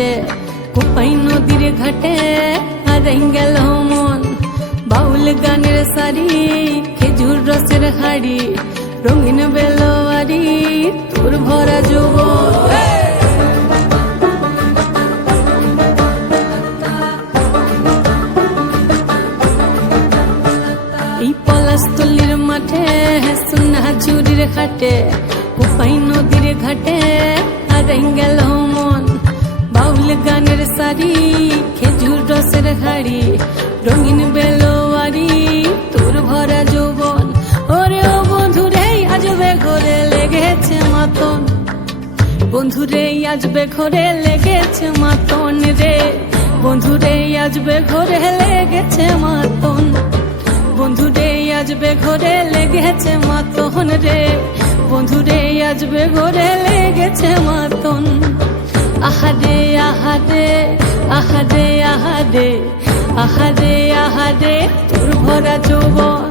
হাটে কোপাই নদীর ঘাটে হারাই গেল মন বাউল গানের সারি খেজুর রসের হাড়ি রঙিন বেলোয়ারি তোর ভরা যৌবন এই পলাশতলির মাঠে সোনা চুরির খাটে কোপাই নদীর ঘাটে হারাই গেল মন বাউল গানের সারি খেজুর রসের হাড়ি রঙিন বেলোয়ারি তোর ভরা যৌবন ওরে ও বন্ধুরে আজবে ঘরে লেগেছে মাতন বন্ধুরে আজবে ঘরে লেগেছে মাতন রে বন্ধুরে আজবে ঘরে লেগেছে মাতন বন্ধুরে আজবে ঘরে লেগেছে মাতন রে বন্ধুরে আজবে ঘরে লেগেছে মাতন আহারে আহারে আহারে আহারে আহারে আহারে তোর ভরা যৌবন